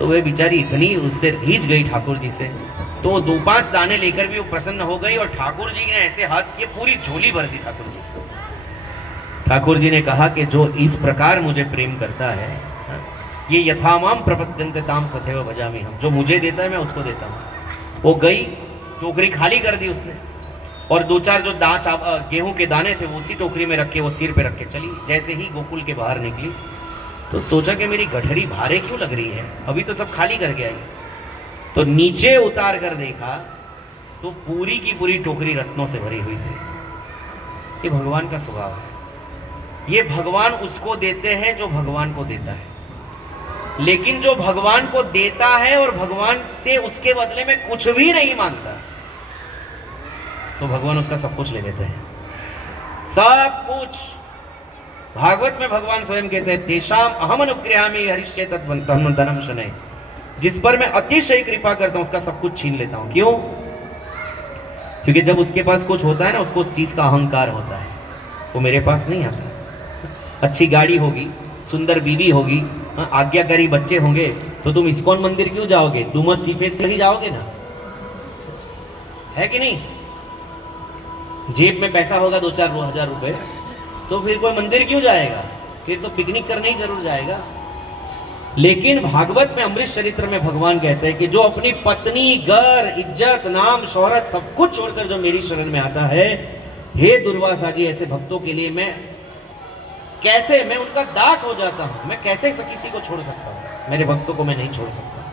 तो वह बेचारी इतनी उससे रीझ गई ठाकुर जी से, तो 2-5 दाने लेकर भी वो प्रसन्न हो गई और ठाकुर जी ने ऐसे हाथ किए, पूरी झोली भर दी ठाकुर जी। ठाकुर जी ने कहा कि जो इस प्रकार मुझे प्रेम करता है, ये यथामाम प्रपद्यन्ते ताम सथैव भजामि हम, जो मुझे देता है मैं उसको देता हूँ। वो गई, टोकरी खाली कर दी उसने, और 2-4 जो गेहूं के दाने थे वो उसी टोकरी में रखे, वो सिर पे रख के चली। जैसे ही गोकुल के बाहर निकली तो सोचा कि मेरी गठरी भारे क्यों लग रही है, अभी तो सब खाली करके आई। तो नीचे उतार कर देखा तो पूरी की पूरी टोकरी रत्नों से भरी हुई थी। ये भगवान का स्वभाव है। ये भगवान उसको देते हैं जो भगवान को देता है, लेकिन जो भगवान को देता है और भगवान से उसके बदले में कुछ भी नहीं मांगता, तो भगवान उसका सब कुछ ले लेते हैं, सब कुछ। भागवत में भगवान स्वयं कहते हैं, तेषाम अहम अनुग्रहामि हरिष्ये तद्धनम शनैः, जिस पर मैं अतिशय कृपा करता हूं उसका सब कुछ छीन लेता हूं। क्यों? क्योंकि जब उसके पास कुछ होता है ना, उसको उस चीज का अहंकार होता है, वो मेरे पास नहीं आता। अच्छी गाड़ी होगी, सुंदर बीवी होगी, आज्ञाकारी बच्चे होंगे, तो तुम इस्कॉन मंदिर क्यों जाओगे? डुमस सी फेस पे ही जाओगे ना, है कि नहीं? जेब में पैसा होगा 2-4 हजार रुपए, तो फिर कोई मंदिर क्यों जाएगा? फिर तो पिकनिक करने ही जरूर जाएगा। लेकिन भागवत में अमृत चरित्र में भगवान कहते हैं कि जो अपनी पत्नी, घर, इज्जत, नाम, शोहरत सब कुछ छोड़कर जो मेरी शरण में आता है, हे दुर्वासा जी, ऐसे भक्तों के लिए मैं उनका दास हो जाता हूं। मैं कैसे किसी को छोड़ सकता हूं? मेरे भक्तों को मैं नहीं छोड़ सकता।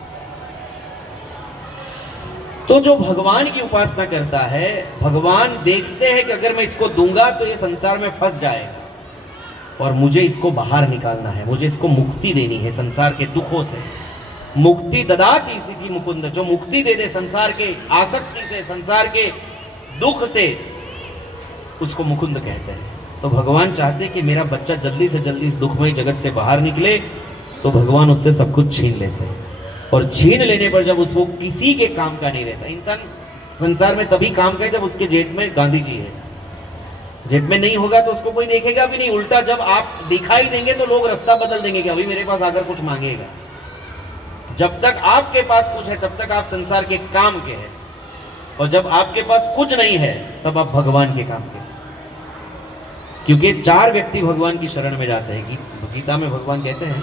तो जो भगवान की उपासना करता है, भगवान देखते हैं कि अगर मैं इसको दूंगा तो ये संसार में फंस जाएगा और मुझे इसको बाहर निकालना है, मुझे इसको मुक्ति देनी है संसार के दुखों से। मुक्ति ददाति स्थिति मुकुंद, जो मुक्ति दे दे संसार के आसक्ति से, संसार के दुख से, उसको मुकुंद कहते हैं। तो भगवान चाहते हैं कि मेरा बच्चा जल्दी से जल्दी इस दुखमय जगत से बाहर निकले, तो भगवान उससे सब कुछ छीन लेते हैं। और छीन लेने पर जब उसको किसी के काम का नहीं रहता, इंसान संसार में तभी काम का है जब उसके जेब में गांधी जी है। जेब में नहीं होगा तो उसको कोई देखेगा भी नहीं। उल्टा जब आप दिखाई देंगे तो लोग रास्ता बदल देंगे कि अभी मेरे पास आकर कुछ मांगेगा। जब तक आपके पास कुछ है तब तक आप संसार के काम के हैं, और जब आपके पास कुछ नहीं है तब आप भगवान के काम के हैं। क्योंकि 4 व्यक्ति भगवान की शरण में जाते हैं। गीता में भगवान कहते हैं,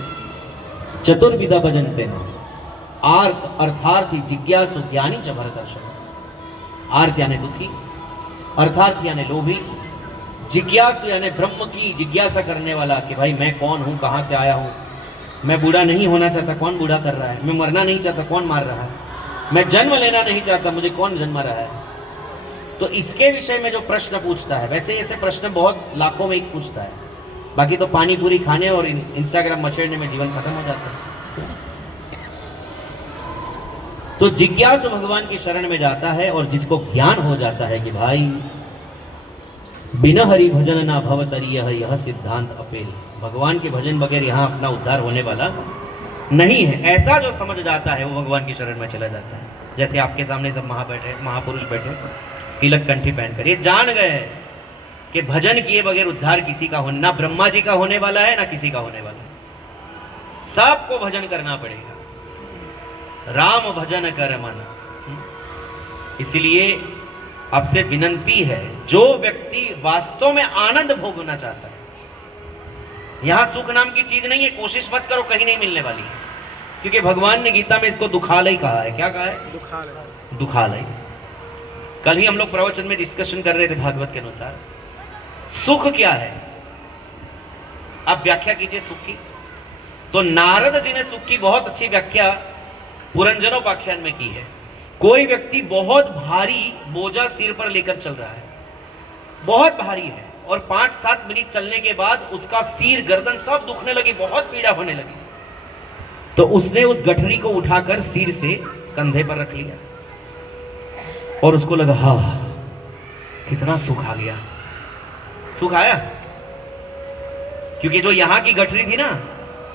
चतुर्विधा भजन्ते आर्त अर्थार्थी जिज्ञासु ज्ञानी च भरतर्षभ। आर्त यानी दुखी, अर्थार्थ यानी लोभी, जिज्ञासु यानी ब्रह्म की जिज्ञासा करने वाला कि भाई मैं कौन हूं, कहां से आया हूं, मैं बूढ़ा नहीं होना चाहता, कौन बूढ़ा कर रहा है, मैं मरना नहीं चाहता, कौन मार रहा है, मैं जन्म लेना नहीं चाहता, मुझे कौन जन्मा रहा है। तो इसके विषय में जो प्रश्न पूछता है, वैसे ऐसे प्रश्न बहुत लाखों में एक पूछता है, बाकी तो पानी पूरी खाने और इंस्टाग्राम मचेड़ने में जीवन खत्म हो जाता है। तो जिज्ञासु भगवान की शरण में जाता है, और जिसको ज्ञान हो जाता है कि भाई बिना हरि भजन ना भवतरीय, यह सिद्धांत अपेल, भगवान के भजन बगैर यहाँ अपना उद्धार होने वाला नहीं है, ऐसा जो समझ जाता है वो भगवान की शरण में चला जाता है। जैसे आपके सामने सब महापुरुष बैठे तिलक कंठी पहनकर, ये जान गए कि भजन किए बगैर उद्धार किसी का होना, ना ब्रह्मा जी का होने वाला है, ना किसी का होने वाला है। सबको भजन करना पड़ेगा। राम भजन कर मन। इसलिए आपसे विनंती है, जो व्यक्ति वास्तव में आनंद भोगना चाहता है, यहां सुख नाम की चीज नहीं है, कोशिश मत करो, कहीं नहीं मिलने वाली है। क्योंकि भगवान ने गीता में इसको दुखालय कहा है। क्या कहा है? दुखालय। दुखालय। कल ही हम लोग प्रवचन में डिस्कशन कर रहे थे भागवत के अनुसार सुख क्या है। आप व्याख्या कीजिए सुख की। तो नारद जी ने सुख की बहुत अच्छी व्याख्या पुरंजनोपाख्यान में की है। कोई व्यक्ति बहुत भारी बोझा सिर पर लेकर चल रहा है, बहुत भारी है, और 5-7 मिनट चलने के बाद उसका सिर, गर्दन सब दुखने लगी, बहुत पीड़ा होने लगी, तो उसने उस गठरी को उठाकर सिर से कंधे पर रख लिया और उसको लगा, हाँ कितना सुख आ गया। सुख आया क्योंकि जो यहां की गठरी थी ना,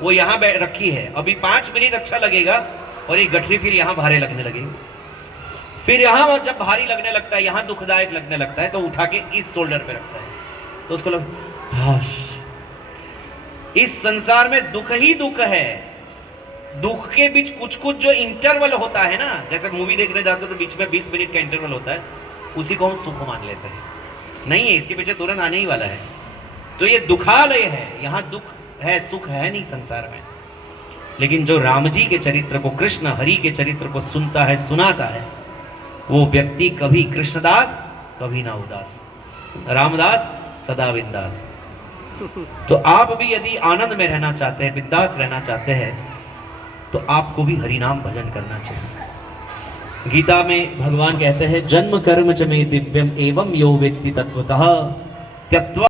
वो यहां रखी है। अभी 5 मिनट अच्छा लगेगा और ये गठरी फिर यहां भारी लगने लगेगी। फिर यहां जब भारी लगने लगता है, यहां दुखदायक लगने लगता है, तो उठा के इस शोल्डर पे रखता है, तो उसको लगा, हाँ इस संसार में दुख ही दुख है, दुख के बीच कुछ कुछ जो इंटरवल होता है ना, जैसे मूवी देखने जाते हो तो बीच में 20 मिनट का इंटरवल होता है, उसी को हम सुख मान लेते हैं। नहीं है, इसके पीछे तुरंत आने ही वाला है। तो ये दुखालय है, यहाँ दुख है, सुख है नहीं संसार में। लेकिन जो राम जी के चरित्र को, कृष्ण हरि के चरित्र को सुनता है, सुनाता है, वो व्यक्ति कभी कृष्णदास कभी ना उदास, रामदास सदा बिंदास। तो आप भी यदि आनंद में रहना चाहते हैं, बिंदास रहना चाहते हैं, तो आपको भी हरिनाम भजन करना चाहिए। गीता में भगवान कहते हैं, जन्म कर्म च मे दिव्यम एवं यो व्यक्ति तत्वतः त्यक्त्वा